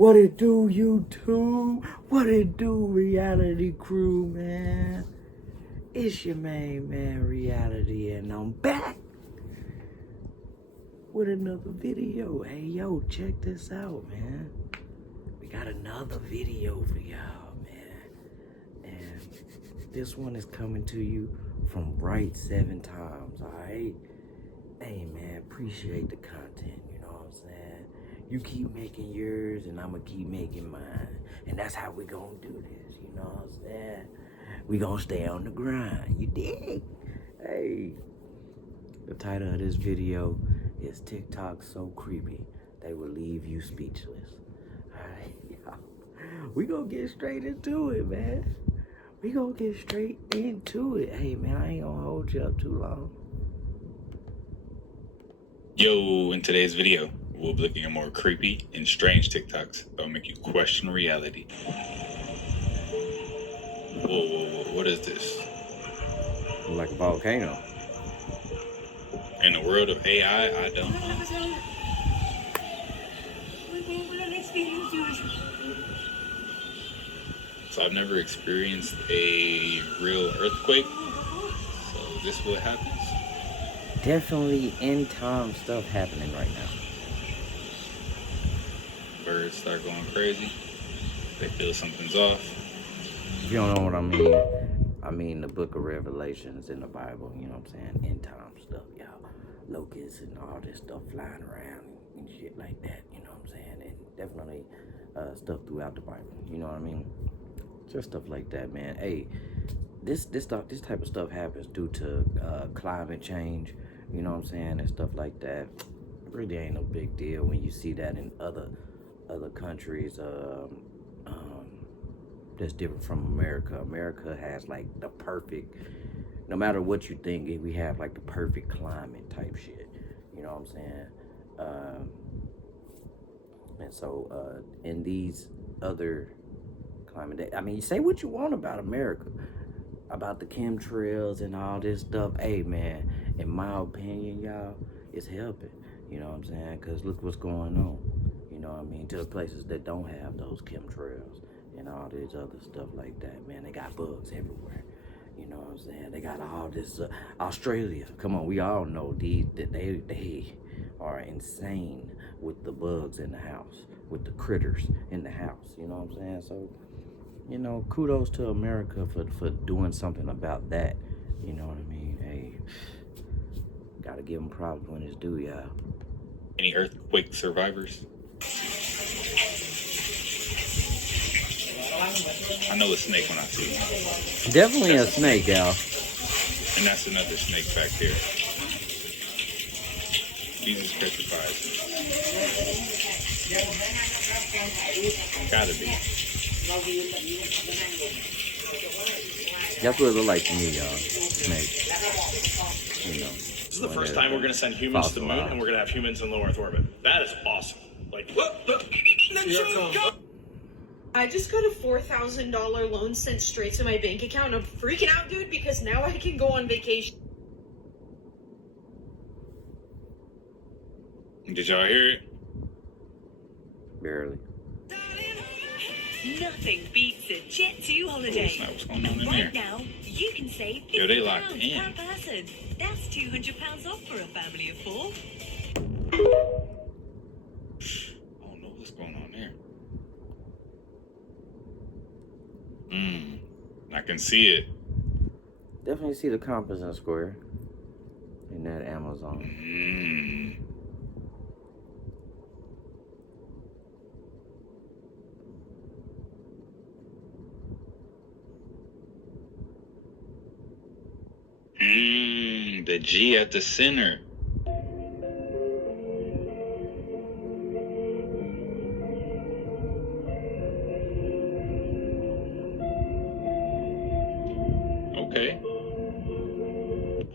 What it do, YouTube? What it do, reality crew, man? It's your main man, Reality, and I'm back with another video. Hey, yo, check this out, man. We got another video for y'all, man. And this one is coming to you from Right 7 Times, all right? Hey, man, appreciate the content, you know what I'm saying? You keep making yours, and I'm gonna keep making mine. And that's how we gonna do this, you know what I'm saying? We gonna stay on the grind, you dig? Hey, the title of this video is TikTok so creepy, they will leave you speechless. Alright, y'all. We gonna get straight into it, man. We gonna get straight into it. Hey, man, I ain't gonna hold you up too long. Yo, in today's video, we'll be looking at more creepy and strange TikToks that will make you question reality. Whoa, what is this? Like a volcano. In the world of AI, I don't know. So I've never experienced a real earthquake, so this is what happens. Definitely end time stuff happening right now. Birds start going crazy. They feel something's off. If you don't know what I mean the book of Revelations in the Bible, you know what I'm saying? End time stuff, y'all. Locusts and all this stuff flying around and shit like that, you know what I'm saying? And definitely stuff throughout the Bible, you know what I mean? Just stuff like that, man. Hey, this type of stuff happens due to climate change, you know what I'm saying, and stuff like that. It really ain't no big deal when you see that in other countries that's different from America. America has like the perfect, no matter what you think, we have like the perfect climate type shit, you know what I'm saying? And so in these other climate, I mean, you say what you want about America, about the chemtrails and all this stuff. Hey, man, in my opinion, y'all, it's helping. You know what I'm saying? Because look what's going on. You know what I mean? To the places that don't have those chemtrails and all this other stuff like that, man. They got bugs everywhere. You know what I'm saying? They got all this. Australia, come on, we all know they are insane with the bugs in the house, with the critters in the house. You know what I'm saying? So, you know, kudos to America for doing something about that. You know what I mean? Hey, gotta give them props when it's due, y'all. Any earthquake survivors? I know a snake when I see one. Definitely a snake, y'all. And that's another snake back there. Jesus petrified. Gotta be. That's what it look like to me, y'all. Snake. You know. This is the first time we're going to send humans to the moon, and we're going to have humans in low Earth orbit. That is awesome. Like, I just got a $4,000 loan sent straight to my bank account. I'm freaking out, dude, because now I can go on vacation. Did y'all hear it? Barely. Nothing beats a Jet2 holiday. Oh, what's going on in Right there? now, you can save Yo, they £50 locked in. per person. That's £200 off for a family of 4. I don't know what's going on there. I can see it. Definitely see the compass and square in that Amazon. The G at the center. Okay.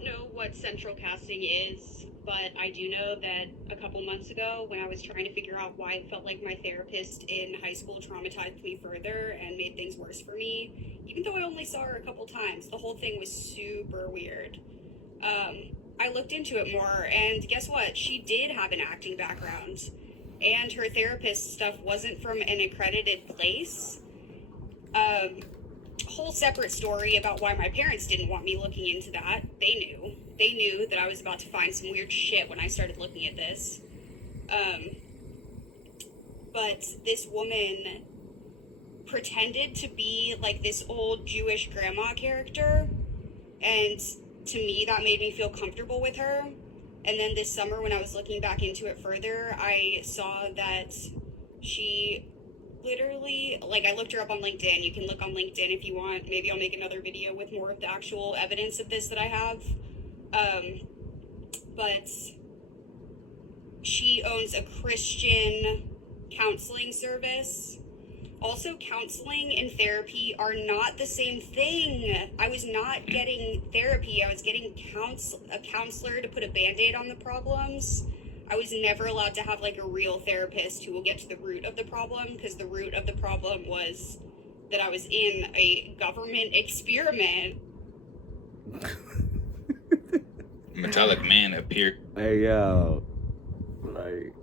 Know what central casting is, but I do know that a couple months ago when I was trying to figure out why it felt like my therapist in high school traumatized me further and made things worse for me, even though I only saw her a couple times, the whole thing was super weird. I looked into it more, and guess what? She did have an acting background. and her therapist stuff wasn't from an accredited place. Whole separate story about why my parents didn't want me looking into that. They knew that I was about to find some weird shit when I started looking at this. But this woman pretended to be like this old Jewish grandma character, and to me that made me feel comfortable with her. And then this summer, when I was looking back into it further, I saw that she literally, like, I looked her up on LinkedIn. You can look on LinkedIn if you want. Maybe I'll make another video with more of the actual evidence of this that I have. But she owns a Christian counseling service. Also, counseling and therapy are not the same thing. I was not getting therapy. I was getting a counselor to put a Band-Aid on the problems. I was never allowed to have like a real therapist who will get to the root of the problem, because the root of the problem was that I was in a government experiment. Metallic man appeared. Hey, yo. Like,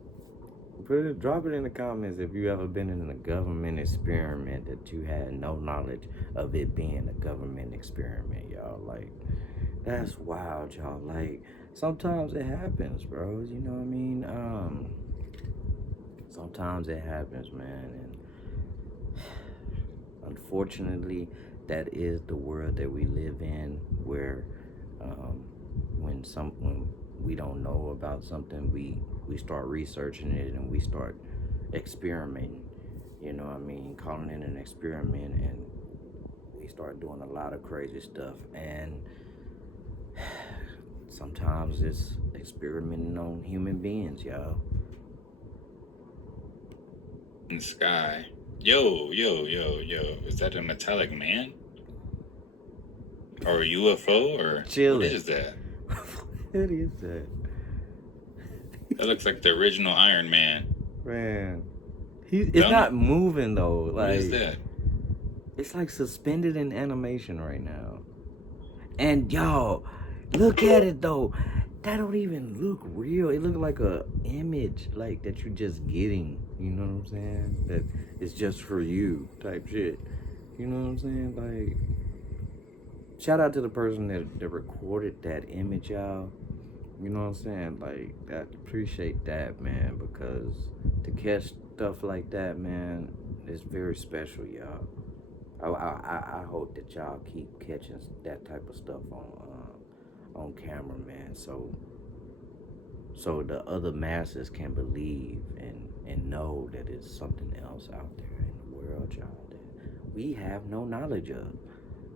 drop it in the comments if you ever been in a government experiment that you had no knowledge of it being a government experiment, y'all. Like, that's wild, y'all. Like, sometimes it happens, bro. You know what I mean? Sometimes it happens, man. And unfortunately, that is the world that we live in, where when we don't know about something, we start researching it and we start experimenting. You know what I mean? Calling it an experiment, and we start doing a lot of crazy stuff. And sometimes it's experimenting on human beings, y'all. In the sky. Yo. Is that a metallic man? Or a UFO? Or Chill what it. is that? What is that? That looks like the original Iron Man. Man. It's not moving though. Like, What is that? it's like suspended in animation right now. And y'all, look at it though. That don't even look real. It look like a image, like that you just getting. You know what I'm saying? That it's just for you type shit. You know what I'm saying? Like, shout out to the person that recorded that image, y'all. You know what I'm saying? Like, I appreciate that, man, because to catch stuff like that, man, it's very special, y'all. I hope that y'all keep catching that type of stuff on camera, man, so the other masses can believe and know that it's something else out there in the world, y'all, that we have no knowledge of.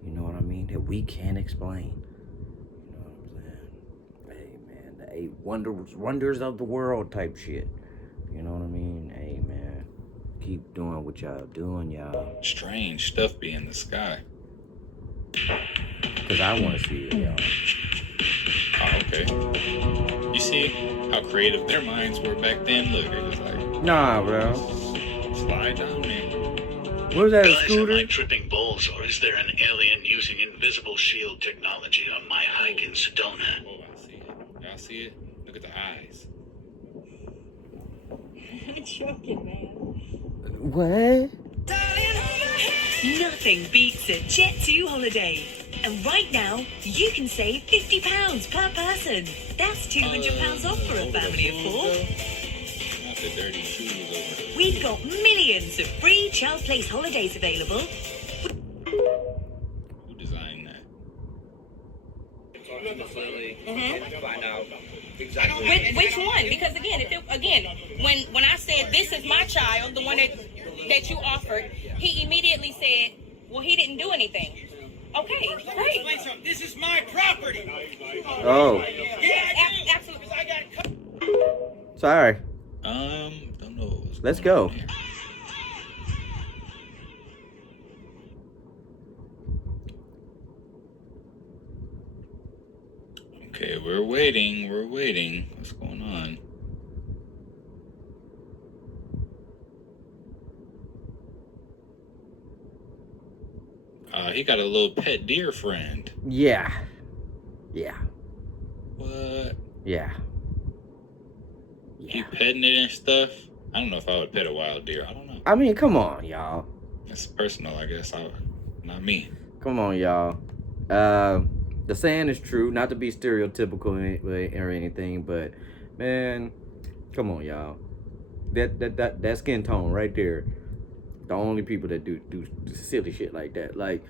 You know what I mean? That we can't explain. You know what I'm saying? Hey, man, the 8 wonders of the world type shit. You know what I mean? Hey, man, keep doing what y'all doing, y'all. Strange stuff be in the sky. Because I want to see it, y'all. Oh, okay. You see how creative their minds were back then? Look, they're just like, Nah, bro. slide down, man. What was that, a Guys, am scooter? I tripping balls, or is there an alien using invisible shield technology on my hike in Sedona? Oh, I see it. Y'all see it? Look at the eyes. I'm joking, man. What? Nothing beats a Jet2 holiday. And right now, you can save £50 per person. That's £200 off for a family of 4. Not the dirty shoes over there. We've got millions of free child place holidays available. Who designed that? Find out exactly. Which one? Because when I said this is my child, the one that you offered, he immediately said, well, he didn't do anything. Okay, great. This is my property. Oh, Yeah, absolutely. I got sorry. Don't know. What's Let's going go. on here. Okay, we're waiting. What's going on? He got a little pet deer friend. Yeah. What? Yeah. He petting it and stuff? I don't know if I would pet a wild deer. I don't know. I mean, come on, y'all. It's personal, I guess. Not me. Come on, y'all. The saying is true, not to be stereotypical or anything, but man, come on, y'all. That skin tone right there, the only people that do silly shit like that. Like,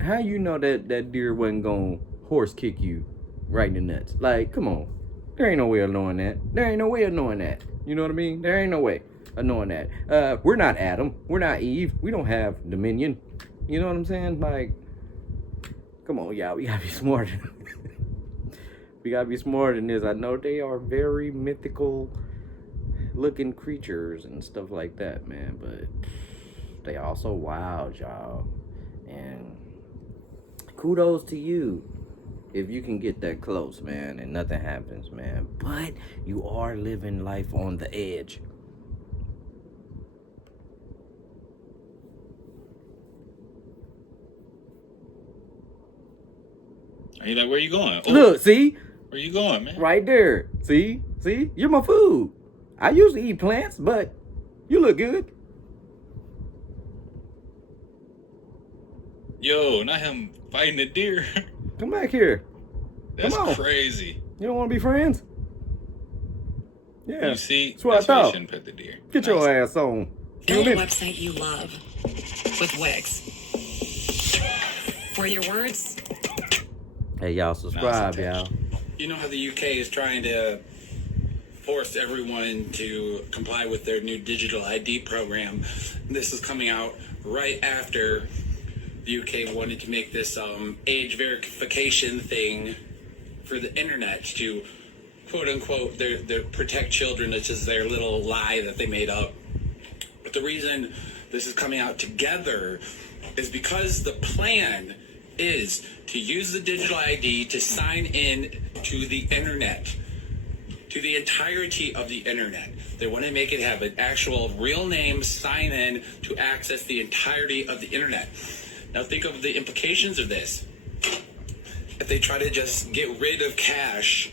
how you know that deer wasn't gonna horse kick you right in the nuts? Like, come on. There ain't no way of knowing that. There ain't no way of knowing that. You know what I mean? There ain't no way of knowing that. We're not Adam. We're not Eve. We don't have dominion. You know what I'm saying? Like, come on, y'all. We gotta be smart. We gotta be smarter than this. I know they are very mythical looking creatures and stuff like that, man, but they also wild, y'all. And kudos to you if you can get that close, man, and nothing happens, man. But you are living life on the edge. Are you like, where you going? Oh, Look, see? Where you going, man? Right there. See? You're my food. I usually eat plants, but you look good. Yo, not him fighting a deer. Come back here. That's Come on. crazy. You don't want to be friends? Yeah. You see, that's what I why you thought. shouldn't pet the deer. Get your ass on. Build a website you love with Wix. For your words. Hey, y'all, subscribe, y'all. You know how the UK is trying to force everyone to comply with their new digital ID program. This is coming out right after the UK wanted to make this age verification thing for the internet to quote unquote their protect children, which is their little lie that they made up. But the reason this is coming out together is because the plan is to use the digital ID to sign in to the internet, to the entirety of the internet. They want to make it have an actual real name sign in to access the entirety of the internet. Now think of the implications of this. If they try to just get rid of cash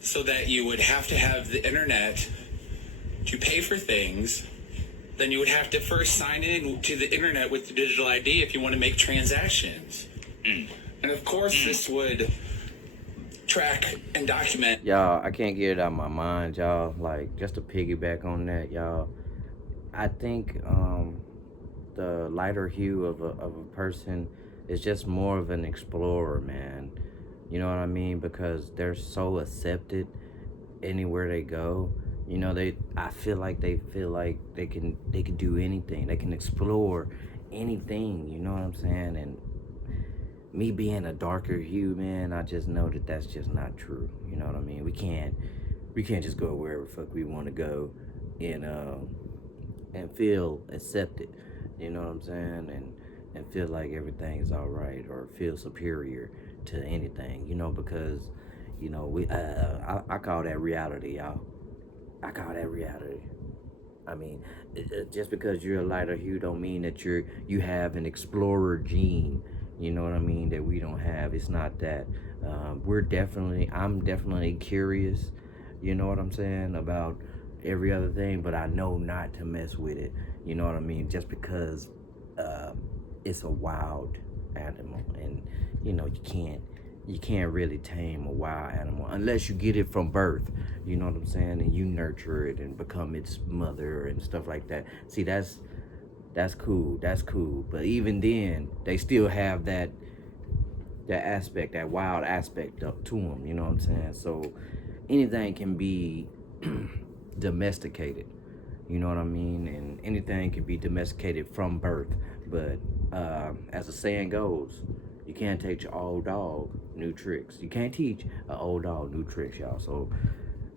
so that you would have to have the internet to pay for things, then you would have to first sign in to the internet with the digital ID if you want to make transactions. And of course this would track and document. Y'all, I can't get it out of my mind, y'all. Like, just to piggyback on that, y'all, I think the lighter hue of a person is just more of an explorer, man. You know what I mean? Because they're so accepted anywhere they go. You know, I feel like they can do anything. They can explore anything, you know what I'm saying? And me being a darker hue, man, I just know that that's just not true. You know what I mean? We can't just go wherever the fuck we want to go and feel accepted. You know what I'm saying? And feel like everything is all right or feel superior to anything. You know, because you know I call that reality, y'all. I call that reality. I mean, just because you're a lighter hue don't mean that you have an explorer gene. You know what I mean? That we don't have. It's not that. I'm definitely curious, you know what I'm saying, about every other thing, but I know not to mess with it. You know what I mean? Just because it's a wild animal, and you know you can't really tame a wild animal unless you get it from birth. You know what I'm saying? And you nurture it and become its mother and stuff like that. See, that's cool. That's cool. But even then, they still have that aspect, that wild aspect up to them. You know what I'm saying? So anything can be domesticated. You know what I mean? And anything can be domesticated from birth. But as the saying goes, you can't teach an old dog new tricks. You can't teach an old dog new tricks, y'all. So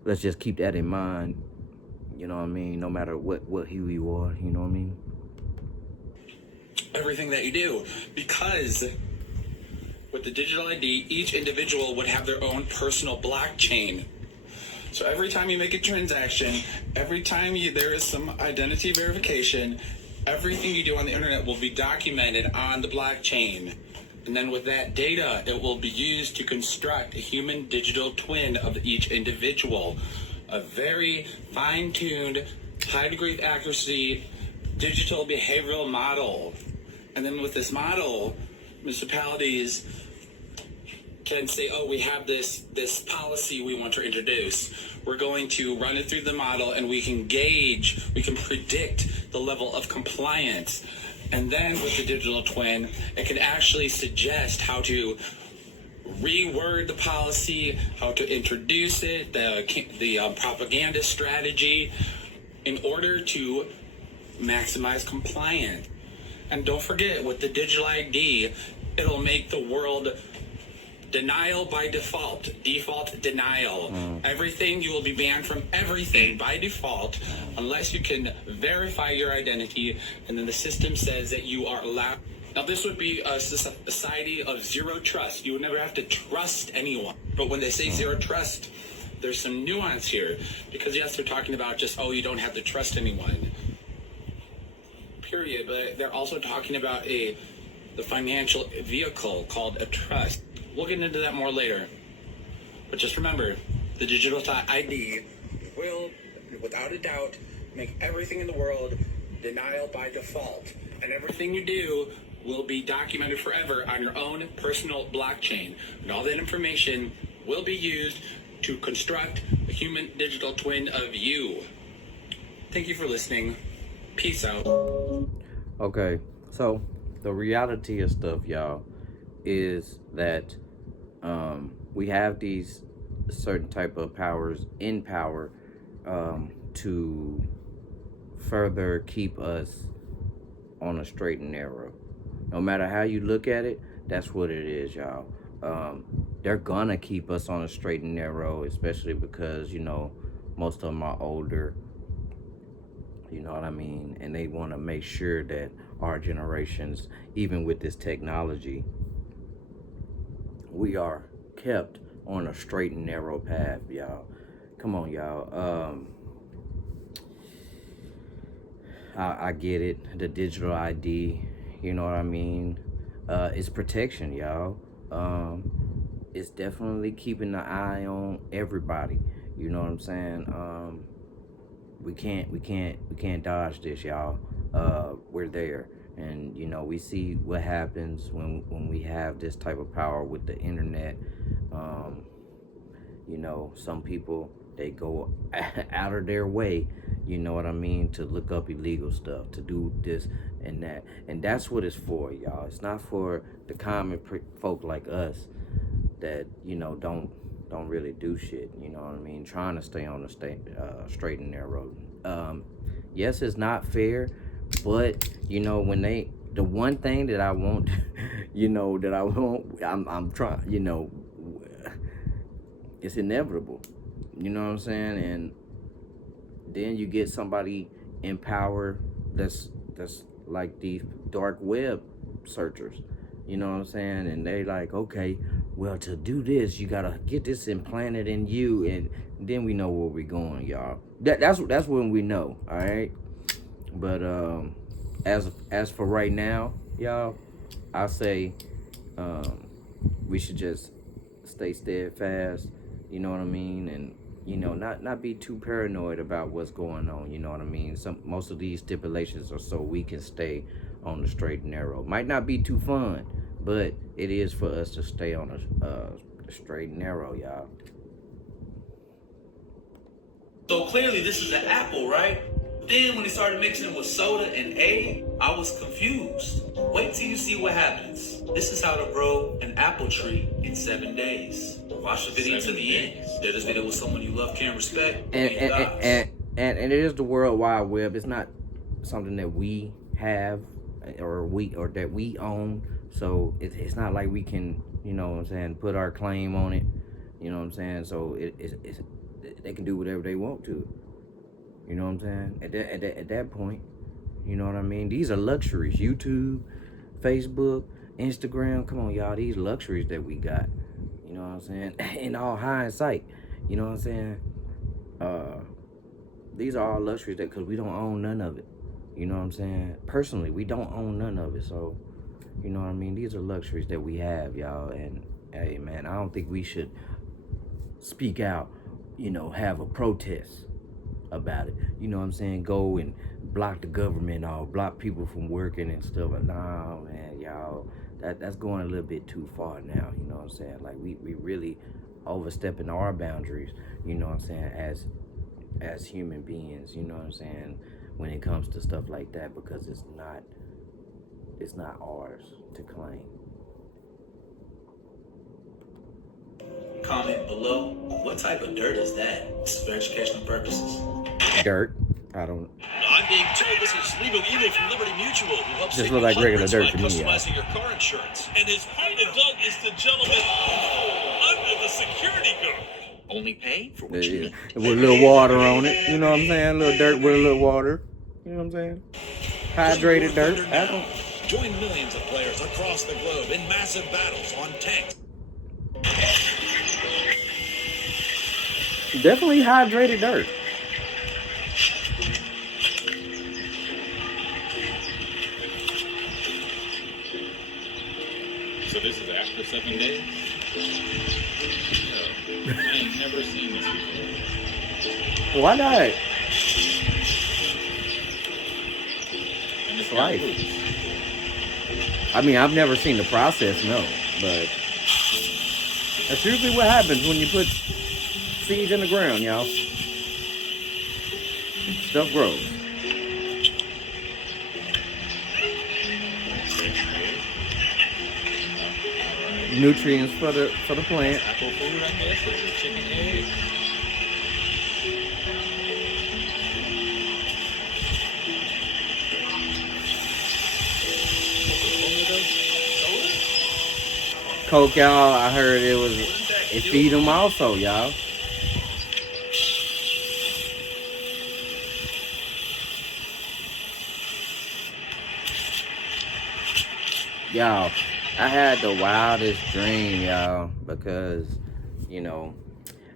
let's just keep that in mind. You know what I mean? No matter what hue you are, you know what I mean? Everything that you do, because with the digital ID, each individual would have their own personal blockchain. So every time you make a transaction, every time there is some identity verification, everything you do on the internet will be documented on the blockchain. And then with that data, it will be used to construct a human digital twin of each individual. a very fine-tuned, high degree of accuracy digital behavioral model. And then with this model, municipalities can say, oh, we have this policy we want to introduce. We're going to run it through the model, and we can gauge, we can predict the level of compliance. And then with the digital twin, it can actually suggest how to reword the policy, how to introduce it, the propaganda strategy, in order to maximize compliance. And don't forget, with the digital ID, it'll make the world denial by default denial. Everything, you will be banned from everything by default unless you can verify your identity, and then the system says that you are allowed. Now, this would be a society of zero trust. You would never have to trust anyone. But when they say zero trust, there's some nuance here, because yes, they're talking about just, oh, you don't have to trust anyone, period. But they're also talking about the financial vehicle called a trust. We'll get into that more later. But just remember, the digital ID will, without a doubt, make everything in the world denial by default. And everything you do will be documented forever on your own personal blockchain. And all that information will be used to construct a human digital twin of you. Thank you for listening. Peace out. Okay, so the reality of stuff, y'all, is that we have these certain type of powers in power to further keep us on a straight and narrow. No matter how you look at it, that's what it is, y'all. They're gonna keep us on a straight and narrow, especially because, you know, most of them are older, you know what I mean? And they want to make sure that our generations, even with this technology, we are kept on a straight and narrow path, y'all. Come on, y'all. I get it. The digital ID, you know what I mean? It's protection, y'all. It's definitely keeping the eye on everybody. You know what I'm saying? We can't dodge this, y'all. We're there. And, you know, we see what happens when we have this type of power with the internet. You know, some people, they go out of their way, you know what I mean, to look up illegal stuff, to do this and that. And that's what it's for, y'all. It's not for the common folk like us that, you know, don't really do shit, you know what I mean, trying to stay on the straight and narrow. Yes, it's not fair, but, you know, when the one thing that I want, you know, I'm trying, you know, it's inevitable, you know what I'm saying? And then you get somebody in power that's like these dark web searchers, you know what I'm saying? And they like, okay, well, to do this, you gotta get this implanted in you, and then we know where we're going, y'all. That's when we know, all right? But as for right now, y'all, I say we should just stay steadfast, you know what I mean, and, you know, not be too paranoid about what's going on, you know what I mean. Most of these stipulations are so we can stay on the straight and narrow. Might not be too fun, but it is for us to stay on the straight and narrow, y'all. So clearly this is an apple, right? Then when they started mixing with soda and A, I was confused. Wait till you see what happens. This is how to grow an apple tree in 7 days. Watch the video to the end. Share this video with someone you love, care, and respect. And it is the World Wide Web. It's not something that we have or that we own. So it's not like we can, you know what I'm saying, put our claim on it. You know what I'm saying? So they can do whatever they want to. You know what I'm saying? At that point, you know what I mean? These are luxuries. YouTube, Facebook, Instagram. Come on, y'all. These luxuries that we got. You know what I'm saying? In all hindsight. You know what I'm saying? These are all luxuries because we don't own none of it. You know what I'm saying? Personally, we don't own none of it. So, you know what I mean? These are luxuries that we have, y'all. And, hey, man, I don't think we should speak out you know, have a protest about it. You know what I'm saying? Go and block the government or block people from working and stuff. But nah, man, y'all, that's going a little bit too far now. You know what I'm saying? Like we really overstepping our boundaries. You know what I'm saying? As human beings. You know what I'm saying? When it comes to stuff like that, because it's not ours to claim. Comment below. What type of dirt is that? It's for educational purposes. Dirt. I don't. I'm being told this is Legal Evil from Liberty Mutual, who helps Just save look like regular hundreds dirt by to me, yeah. customizing your car insurance. And his partner Doug is the gentleman under the security guard. Only pay for what you need. With a little water on it. You know what I'm saying? A little dirt with a little water. You know what I'm saying? Hydrated dirt. I don't. Join millions of players across the globe in massive battles on tanks. Definitely hydrated dirt. So this is after 7 days? No. I ain't never seen this before. Why not? And it's Life. I mean, I've never seen the process, no, but that's usually what happens when you put seeds in the ground, y'all. Stuff grows. Nutrients for the plant. Apple food, I guess, or chicken egg. Coke, y'all, I heard it feed them also, y'all. Y'all, I had the wildest dream, y'all, because, you know,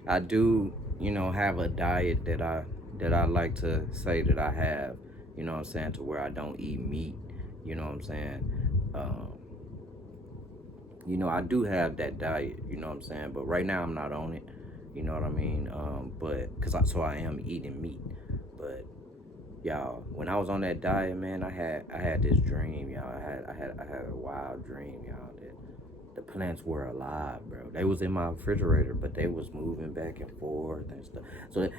I do, you know, have a diet that I like to say that I have, you know what I'm saying, to where I don't eat meat, you know what I'm saying. You know, I do have that diet, you know what I'm saying, but right now I'm not on it, you know what I mean, but, so I am eating meat, but, y'all, when I was on that diet, man, I had this dream, y'all, I had a wild dream, y'all, that the plants were alive, bro. They was in my refrigerator, but they was moving back and forth and stuff, so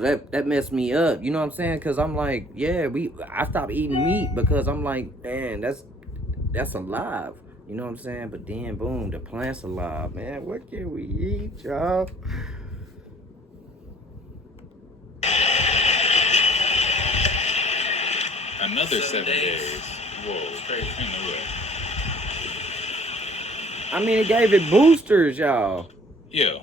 that messed me up, you know what I'm saying, because I'm like, yeah, I stopped eating meat because I'm like, man, that's alive. You know what I'm saying? But then, boom, the plant's alive, man. What can we eat, y'all? Another 7 days. Whoa, straight in the way. I mean, it gave it boosters, y'all. Yeah.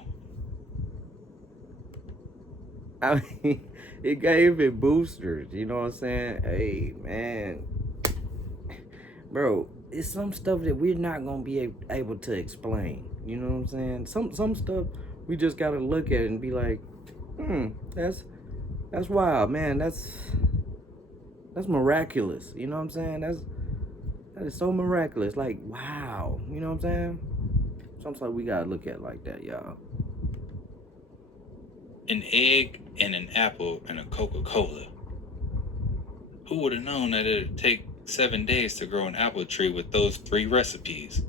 I mean, it gave it boosters. You know what I'm saying? Hey, man. Bro, it's some stuff that we're not gonna be able to explain. You know what I'm saying? Some stuff we just gotta look at it and be like, that's wild, man. That's miraculous. You know what I'm saying? That is so miraculous. Like, wow. You know what I'm saying? Sometimes we gotta look at it like that, y'all. An egg and an apple and a Coca-Cola. Who would have known that it'd take 7 days to grow an apple tree with those 3 recipes?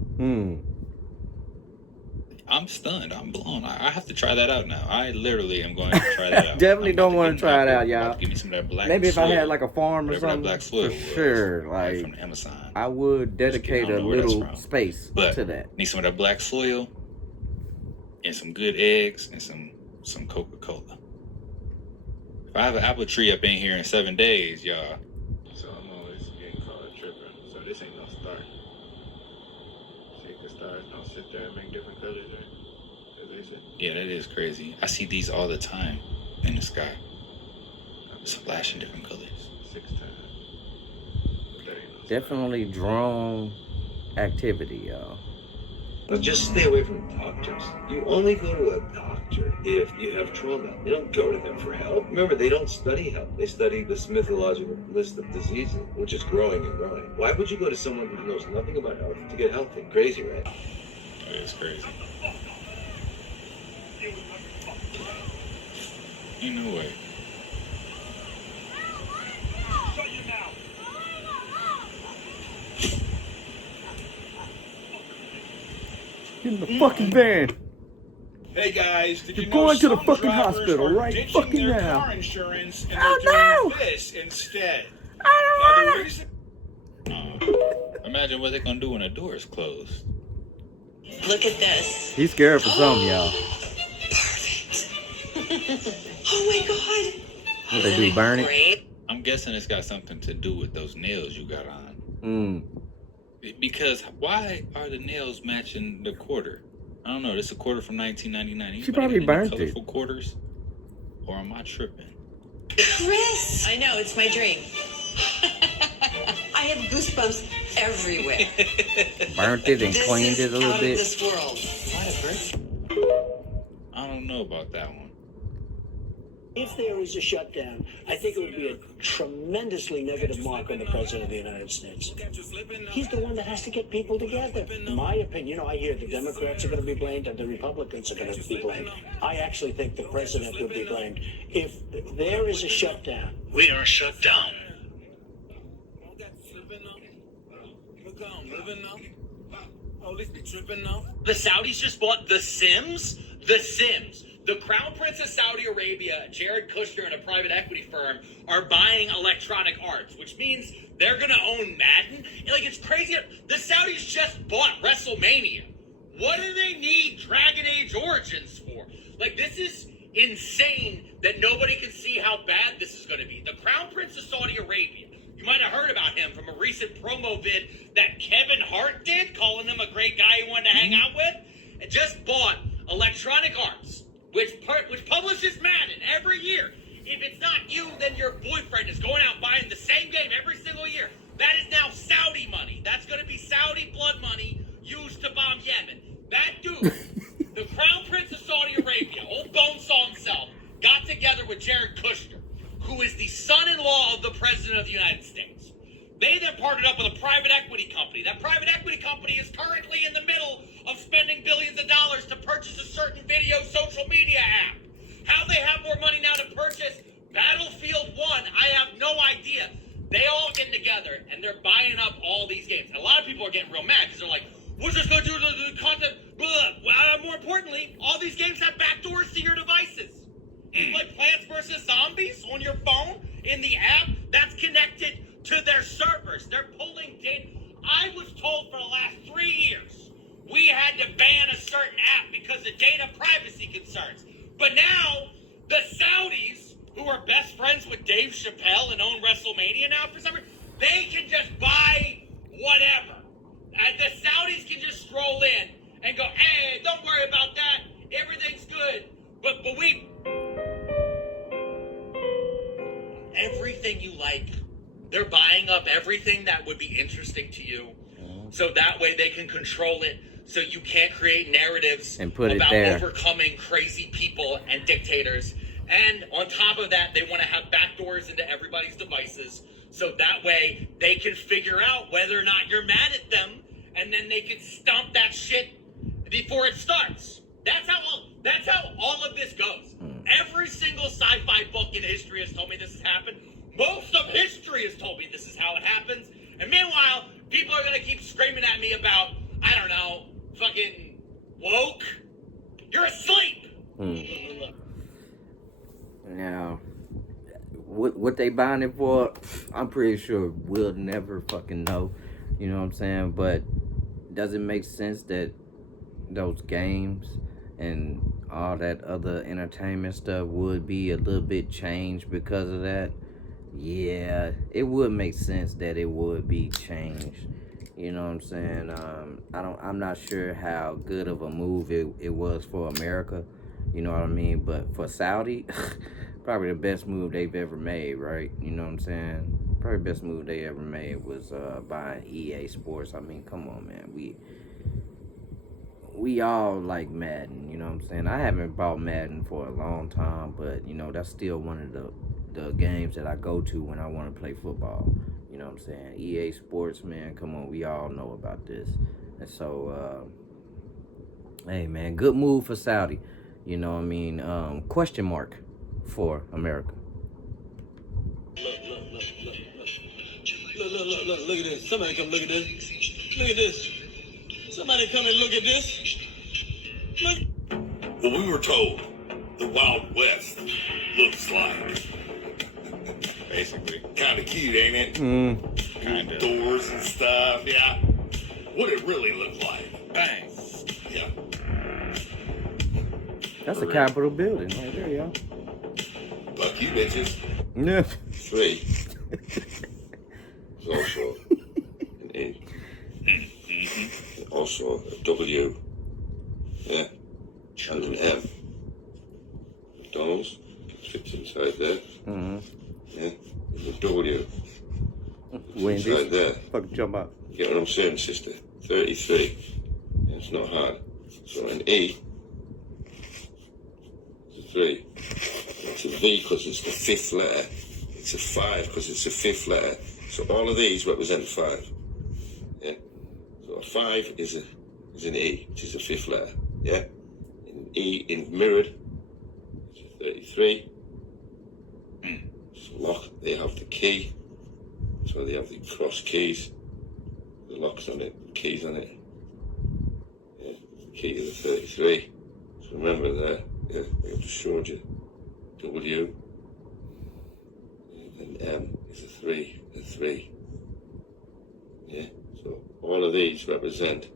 I'm stunned. I'm blown. I have to try that out now. I literally am going to try that out. Definitely don't want to try it out, y'all. Give me some of that black Maybe if soil, I had like a farm or something, black soil for sure. right Like from Amazon. I would dedicate a little space but to that. Need some of that black soil and some good eggs and some Coca-Cola. If I have an apple tree up in here in 7 days, y'all. So I'm always getting caught tripping. So this ain't no start. See, the stars don't sit there and make different colors, right? As they say. Yeah, that is crazy. I see these all the time in the sky. Splashing different colors. 6 times. Definitely drone activity, y'all. Now just stay away from doctors. You only go to a doctor if you have trauma. You don't go to them for help. Remember, they don't study health. They study this mythological list of diseases, which is growing and growing. Why would you go to someone who knows nothing about health to get healthy? Crazy, right? That is crazy. Ain't no way. Get in the fucking van. Hey guys, did you You're know going to the some fucking drivers hospital are right ditching fucking their now? car insurance and Oh, they're no! doing this instead? I Now, don't the want reason Imagine what they're gonna do when the door is closed. Look at this. He's scared for something, y'all. Oh my god. What they do, burn it? Great. I'm guessing it's got something to do with those nails you got on. Because why are the nails matching the quarter? I don't know. This is a quarter from 1999. She probably burnt it. Colorful quarters, or am I tripping? Chris! I know, it's my dream. I have goosebumps everywhere. Burnt it and This cleaned is it a little out bit. of this world. I don't know about that one. If there is a shutdown, I think it would be a tremendously negative mark on the President of the United States. He's the one that has to get people together. In my opinion, I hear the Democrats are going to be blamed and the Republicans are going to be blamed. I actually think the President would be blamed. If there is a shutdown. We are shut down. The Saudis just bought The Sims? The Sims. The Crown Prince of Saudi Arabia, Jared Kushner, and a private equity firm are buying Electronic Arts, which means they're going to own Madden. Like, it's crazy. The Saudis just bought WrestleMania. What do they need Dragon Age Origins for? Like, this is insane that nobody can see how bad this is going to be. The Crown Prince of Saudi Arabia. You might have heard about him from a recent promo vid that Kevin Hart did, calling him a great guy he wanted to hang out with, and just bought Electronic Arts, which publishes Madden every year. If it's not you, then your boyfriend is going out buying the same game every single year. That is now Saudi money. That's going to be Saudi blood money used to bomb Yemen. That dude, the Crown Prince of Saudi Arabia, old Bonesaw himself, got together with Jared Kushner, who is the son-in-law of the President of the United States. They then partnered up with a private equity company. That private equity company is currently in the middle of spending billions of dollars to purchase a certain video social media app. How they have more money now to purchase Battlefield 1, I have no idea. They all get together and they're buying up all these games. And a lot of people are getting real mad because they're like, what's this going to do to the content? More importantly, all these games have backdoors to your devices. You play Plants vs. Zombies on your phone in the app, that's connected to their servers. They're pulling data. I was told for the last 3 years we had to ban a certain app because of data privacy concerns. But now, the Saudis, who are best friends with Dave Chappelle and own WrestleMania now for some reason, they can just buy whatever. And the Saudis can just stroll in and go, hey, don't worry about that. Everything's good. But we... Everything you like. They're buying up everything that would be interesting to you. So that way they can control it. So you can't create narratives And put it about there. overcoming crazy people and dictators. And on top of that, they want to have backdoors into everybody's devices. So that way they can figure out whether or not you're mad at them. And then they can stomp that shit before it starts. That's how all of this goes. Every single sci-fi book in history has told me this has happened. Most of history has told me this is how it happens. And meanwhile, people are going to keep screaming at me about, I don't know, fucking woke. You're asleep. Now, what they buying it for, I'm pretty sure we'll never fucking know. You know what I'm saying? But does it make sense that those games and all that other entertainment stuff would be a little bit changed because of that? Yeah, it would make sense that it would be changed. You know what I'm saying? I'm not sure how good of a move it was for America. You know what I mean? But for Saudi, probably the best move they've ever made, right? You know what I'm saying? Probably the best move they ever made was buying EA Sports. I mean, come on, man. We all like Madden, you know what I'm saying? I haven't bought Madden for a long time, but, you know, that's still one of the games that I go to when I want to play football. You know what I'm saying? EA Sports, man, come on, we all know about this. And so, hey, man, good move for Saudi. You know what I mean? Question mark. for America. Look at this. Somebody come look at this. Look at this. Somebody come and look at this. Look. Well, we were told the Wild West looks like. Basically. Kind of cute, ain't it? Kind of. Doors and stuff, yeah. What it really looked like. Bang. Yeah. That's the Capitol building right there, y'all. Fuck you, bitches. Yeah. 3 is also an E. Also a W. Yeah. And an M. McDonald's fits inside there. Yeah. And the W. Wendy's. Inside there. Fuck, jump out. You get what I'm saying, sister? 33. And it's not hard. So an E is a 3. It's a V because it's the 5th letter. It's a 5 because it's the 5th letter. So all of these represent 5. Yeah. So a 5 is an E, which is the 5th letter. Yeah. An E in mirrored is a 33. It's a lock. They have the key. So they have the cross keys. The locks on it, the keys on it. Yeah. The key to the 33. So remember that. Yeah. I just showed you. W. And M is a 3. A 3. Yeah. So all of these represent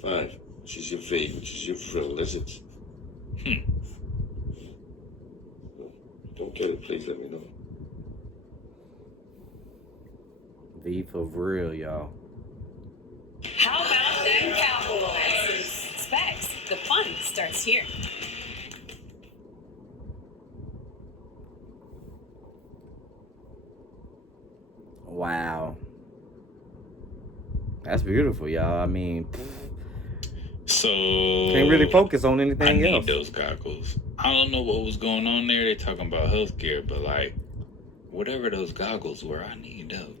5, which is your V, which is your frill lizards. Don't get it, please let me know. V for real, y'all. How about them Cowboys? Specs, the fun starts here. Wow. That's beautiful, y'all. I mean, So can't really focus on I anything need else. those goggles. I don't know what was going on there. They're talking about healthcare, but like, whatever those goggles were, I need those.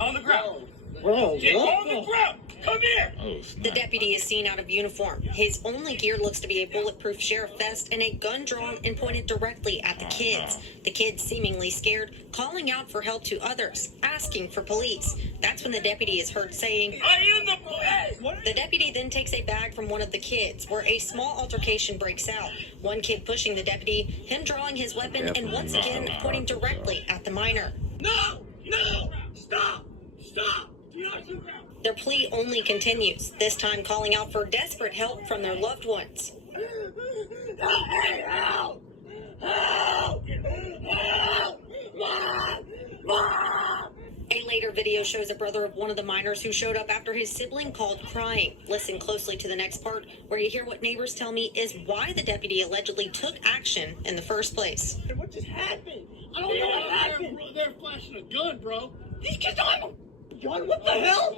On the ground. Bro, Get on the ground. Come here. Oh, snap. The deputy is seen out of uniform. His only gear looks to be a bulletproof sheriff vest and a gun drawn and pointed directly at the kids. The kids, seemingly scared, calling out for help to others, asking for police. That's when the deputy is heard saying, I am the police. The deputy then takes a bag from one of the kids, where a small altercation breaks out. One kid pushing the deputy, him drawing his weapon, and once again pointing directly at the minor. No. Stop. Do not do that. Their plea only continues, this time calling out for desperate help from their loved ones. Help! A later video shows a brother of one of the minors who showed up after his sibling called crying. Listen closely to the next part, where you hear what neighbors tell me is why the deputy allegedly took action in the first place. What just happened? I don't know what happened. They're flashing a gun, bro. These kids don't have a gun. What the hell?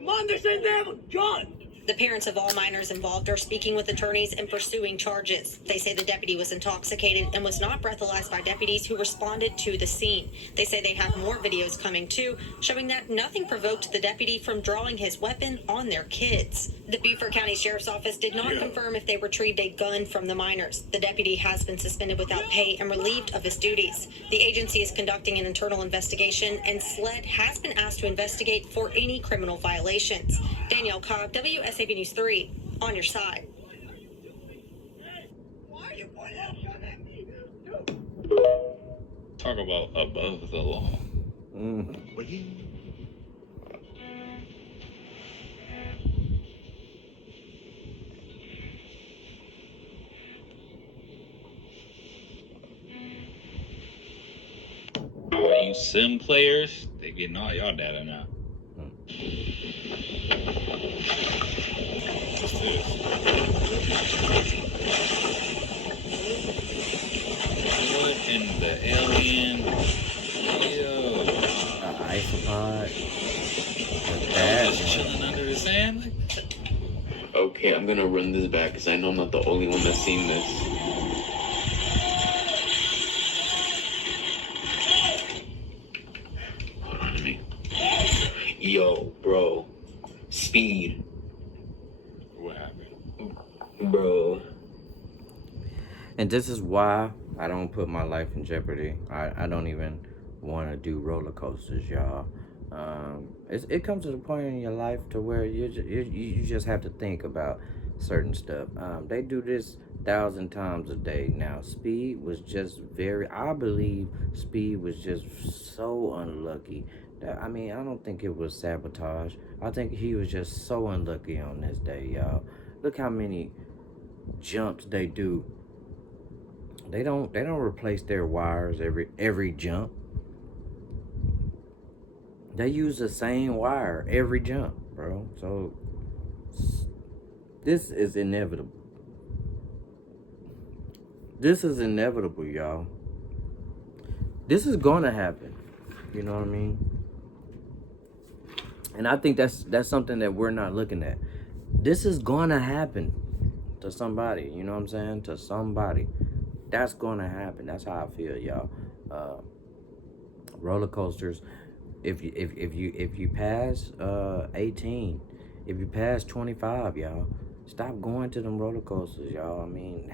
Mom, they said they have a gun. The parents of all minors involved are speaking with attorneys and pursuing charges. They say the deputy was intoxicated and was not breathalyzed by deputies who responded to the scene. They say they have more videos coming too, showing that nothing provoked the deputy from drawing his weapon on their kids. The Beaufort County Sheriff's Office did not confirm if they retrieved a gun from the minors. The deputy has been suspended without pay and relieved of his duties. The agency is conducting an internal investigation, and SLED has been asked to investigate for any criminal violations. Danielle Cobb, WSAB News 3, on your side. Talk about above the law. All you sim players, they getting all y'all data now. What's this? What in the alien? Yo. Isopod. Just chilling under the sand like that? Okay, I'm gonna run this back because I know I'm not the only one that's seen this. Hold on to me. Yo, bro. Speed. What happened? Bro. And this is why I don't put my life in jeopardy. I don't even want to do roller coasters, y'all. It comes to the point in your life to where you just have to think about certain stuff. They do this 1,000 times a day now. Speed was just I believe Speed was just so unlucky that, I mean, I don't think it was sabotage. I think he was just so unlucky on this day, y'all. Look how many jumps they do. They don't replace their wires every jump. They use the same wire every jump, bro. So this is inevitable. This is inevitable, y'all. This is gonna happen. You know what I mean? And I think that's something that we're not looking at. This is gonna happen to somebody. You know what I'm saying? To somebody. That's gonna happen. That's how I feel, y'all. Roller coasters. If you pass 18, if you pass 25, y'all, stop going to them roller coasters, y'all. I mean,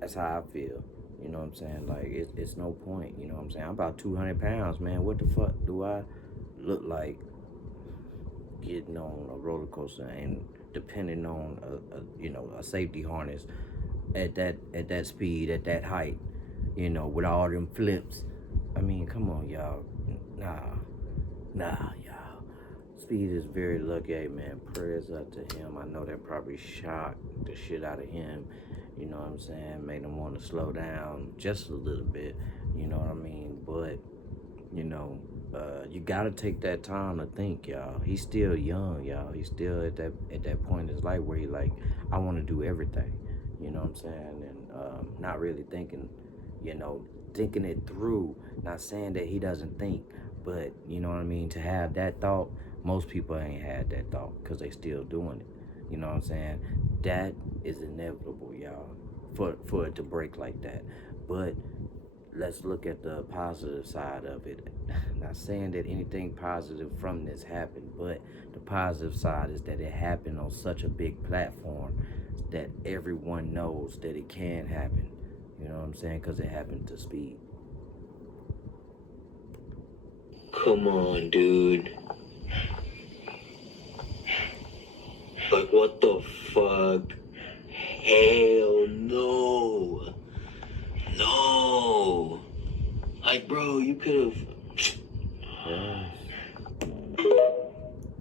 that's how I feel. You know what I'm saying? Like, it's no point. You know what I'm saying? I'm about 200 pounds, man. What the fuck do I look like getting on a roller coaster and depending on a safety harness at that speed, at that height, with all them flips? I mean, come on, y'all. Nah, y'all. Speed is very lucky. Hey, man, prayers up to him. I know that probably shocked the shit out of him. You know what I'm saying? Made him want to slow down just a little bit. You know what I mean? But, you got to take that time to think, y'all. He's still young, y'all. He's still at that point in his life where he like, I want to do everything. You know what I'm saying? And not really thinking, thinking it through. Not saying that he doesn't think, but you know what I mean? To have that thought, most people ain't had that thought because they still doing it. You know what I'm saying? That is inevitable, y'all, for it to break like that. But let's look at the positive side of it. Not saying that anything positive from this happened, but the positive side is that it happened on such a big platform that everyone knows that it can happen. You know what I'm saying? Because it happened to Speed. Come on, dude. Like, what the fuck? Hell no. No. Like, bro, you could have...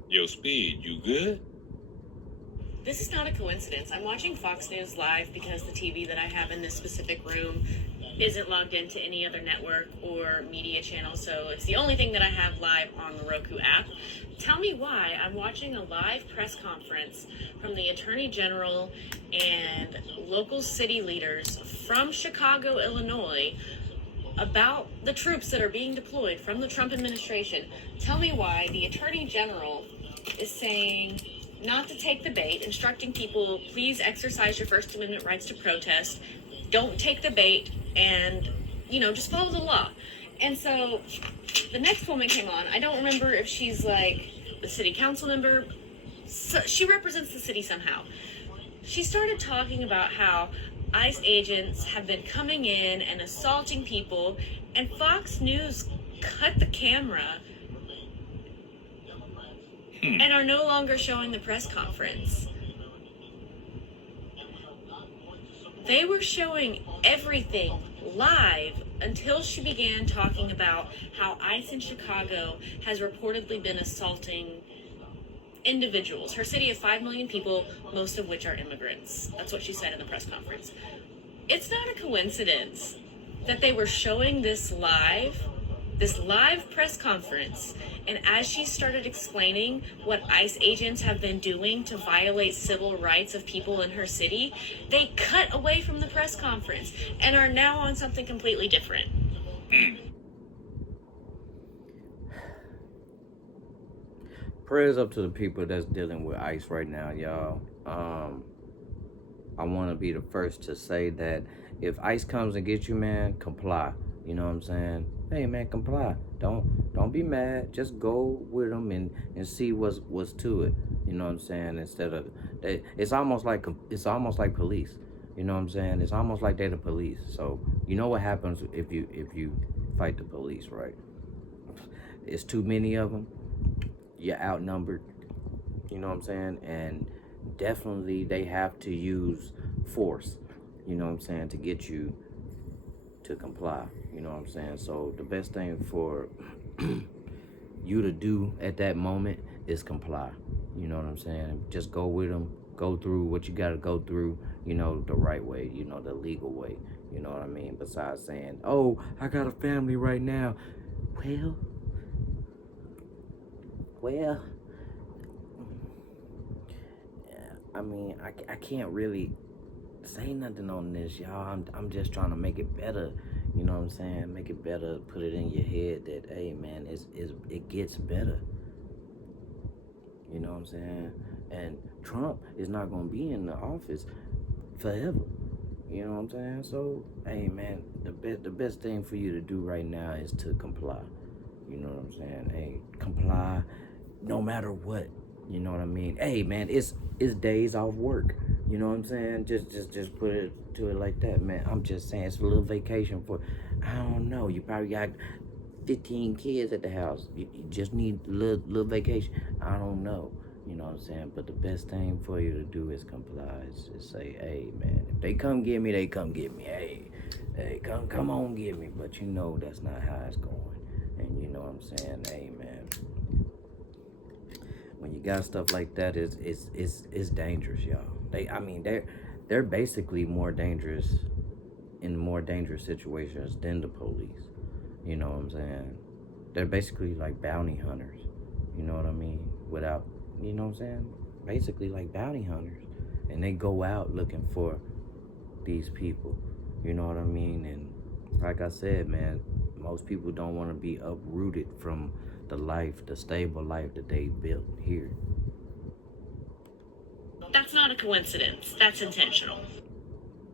Yo, Speed, you good? This is not a coincidence. I'm watching Fox News Live because the TV that I have in this specific room isn't logged into any other network or media channel, so it's the only thing that I have live on the Roku app. Tell me why I'm watching a live press conference from the Attorney General and local city leaders from Chicago, Illinois, about the troops that are being deployed from the Trump administration. Tell me why the Attorney General is saying not to take the bait, instructing people, please exercise your First Amendment rights to protest, don't take the bait, and, just follow the law. And so the next woman came on. I don't remember if she's like the city council member. So she represents the city somehow. She started talking about how ICE agents have been coming in and assaulting people, and Fox News cut the camera and are no longer showing the press conference. They were showing everything live until she began talking about how ICE in Chicago has reportedly been assaulting individuals. Her city of 5 million people, most of which are immigrants. That's what she said in the press conference. It's not a coincidence that they were showing this live press conference, and as she started explaining what ICE agents have been doing to violate civil rights of people in her city, they cut away from the press conference and are now on something completely different. Prayers up to the people that's dealing with ICE right now, y'all. I want to be the first to say that if ICE comes and gets you, man, comply. You know what I'm saying? Hey, man, comply. Don't be mad. Just go with them and see what's to it. You know what I'm saying? Instead of it's almost like police. You know what I'm saying? It's almost like they're the police. So you know what happens if you fight the police, right? It's too many of them. You're outnumbered. You know what I'm saying? And definitely they have to use force. You know what I'm saying, to get you to comply. You know what I'm saying? So the best thing for you to do at that moment is comply. You know what I'm saying? Just go with them. Go through what you got to go through, you know, the right way, you know, the legal way. You know what I mean? Besides saying, oh, I got a family right now. Well, I mean, I can't really say nothing on this, y'all. I'm just trying to make it better. You know what I'm saying? Make it better. Put it in your head that, hey, man, it gets better. You know what I'm saying? And Trump is not going to be in the office forever. You know what I'm saying? So, hey, man, the best thing for you to do right now is to comply. You know what I'm saying? Hey, comply no matter what. You know what I mean? Hey, man, it's days off work. You know what I'm saying? Just put it to it like that, man. I'm just saying it's a little vacation for, I don't know, you probably got 15 kids at the house. You just need a little vacation. I don't know. You know what I'm saying? But the best thing for you to do is comply. Is just say, hey, man, if they come get me, they come get me. Hey, come on get me. But you know that's not how it's going. And you know what I'm saying? Hey, man, when you got stuff like that, it's dangerous, y'all. They're basically more dangerous in more dangerous situations than the police. You know what I'm saying? They're basically like bounty hunters. You know what I mean? Without, you know what I'm saying? Basically like bounty hunters. And they go out looking for these people. You know what I mean? And like I said, man, most people don't want to be uprooted from the stable life that they built here. That's not a coincidence. That's intentional.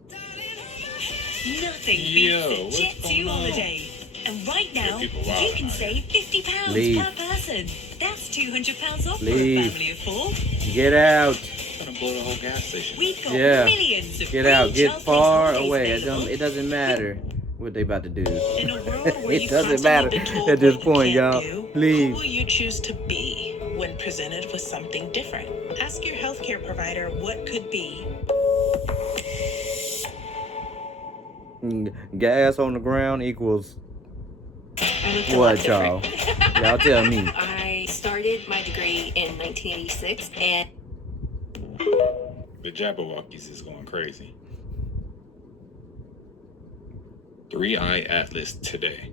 Nothing beats a Jet2 holiday. And right now, you can save £50 per person. That's £200 off for a family of 4. Get out. Gonna blow the whole gas station. We've got millions of Get out. Get childcare far holidays away. available. It doesn't matter what they about to do. In a world where It you doesn't constantly matter been told at this what you point, can't y'all. do, Please. Who will you choose to be when presented with something different? Ask your healthcare provider what could be. Gas on the ground equals what, y'all? Y'all tell me. I started my degree in 1986 and The Jabberwockies is going crazy. 3i Atlas today.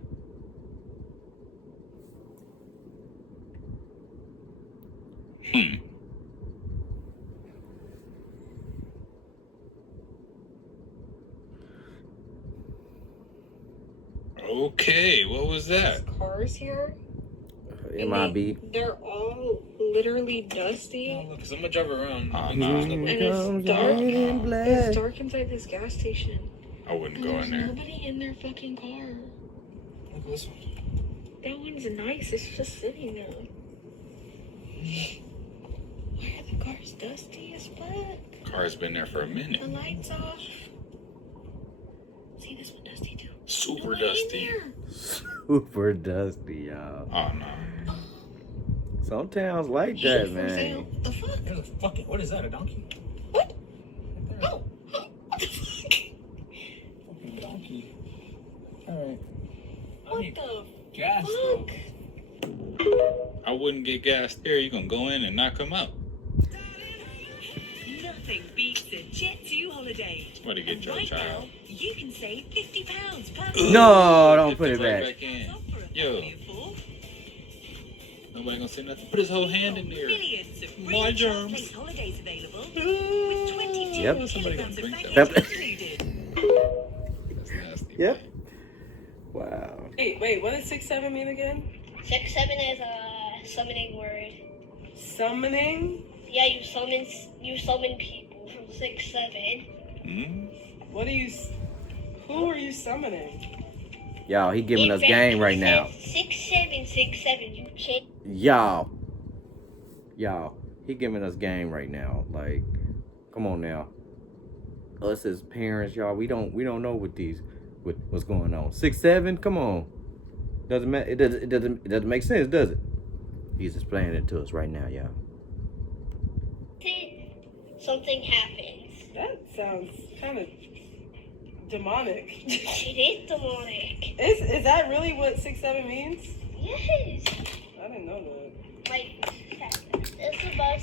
Okay, what was that? Cars here. It might be. They're all literally dusty. Oh, look, 'cause I'm gonna drive around. And it's dark. It's dark inside this gas station. I wouldn't And go there's in there. nobody in their fucking car. Look at this one. That one's nice. It's just sitting there. Why are the cars dusty as fuck? Car's been there for a minute. The lights off. See, this one dusty too. Super dusty. Super dusty, y'all. Oh no. Some towns like that, man. What the fuck? There's a fucking, what is that, a donkey? What? Oh, what the fuck? Fucking donkey. Alright. What the Gas, fuck? I wouldn't get gas there. You gonna go in and knock them out. Nothing beats a Jet2 holiday. Somebody get your Right child. now, you can save £50 per person. No, don't Lift put it right back. in. Yo. Nobody gonna say nothing. Put his whole hand in there. Millions of My free germs. place holidays available with 22 Yep. Somebody kilograms gonna of drink baggage that. included. That's nasty. Yep. Wow. Wait, what does 6-7 mean again? 6-7 is a summoning word. Summoning? Yeah, you summon people from 6-7. What are you? Who are you summoning? Y'all, he giving us game right now. 6-7. You change. Y'all, he giving us game right now. Like, come on now. us as parents, y'all, we don't know what's going on. 6, 7, come on. Doesn't matter. It doesn't make sense, does it? He's explaining it to us right now, y'all. Something happens. That sounds kind of demonic. It is demonic. Is that really what 6, 7 means? Yes. I didn't know that. Like, it's about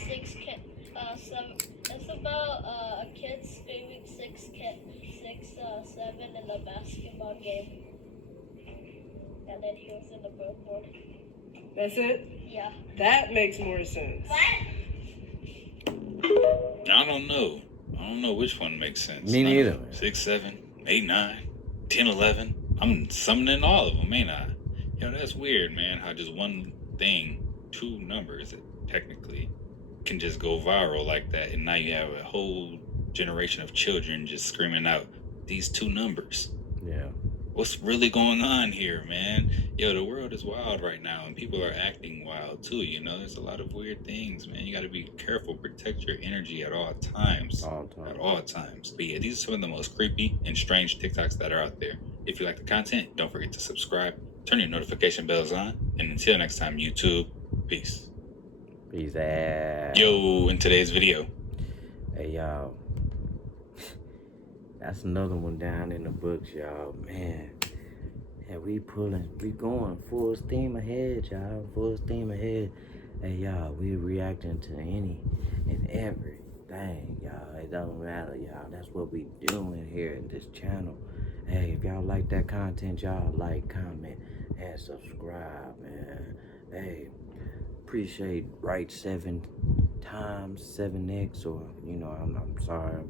it's about a kid screaming 6, 7 in a basketball game. And then he was in the billboard. That's it? Yeah. That makes more sense. I don't know. I don't know which one makes sense. Me neither. 6, 7, 8, 9, 10, 11. I'm summoning all of them, ain't I? Yo, that's weird, man. How just one thing, 2 numbers, technically, can just go viral like that. And now you have a whole generation of children just screaming out these 2 numbers. Yeah. What's really going on here, man? Yo, the world is wild right now, and people are acting wild too. You know, there's a lot of weird things, man. You got to be careful, protect your energy at all times. At all times. But yeah, these are some of the most creepy and strange TikToks that are out there. If you like the content, don't forget to subscribe, turn your notification bells on, and until next time, YouTube, peace. Peace out. Yo, in today's video. Hey, y'all. That's another one down in the books, y'all. Man. Yeah, we going full steam ahead, y'all. Full steam ahead. Hey, y'all, we reacting to any and everything, y'all. It don't matter, y'all. That's what we doing here at this channel. Hey, if y'all like that content, y'all like, comment, and subscribe, man. Hey, appreciate right 7 times, 7x, or, you know, I'm sorry, I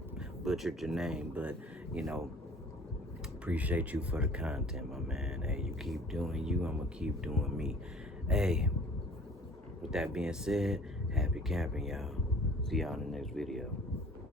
butchered your name, but, you know, appreciate you for the content, my man. Hey, you keep doing you, I'm gonna keep doing me. Hey, with that being said, happy camping, y'all. See y'all in the next video.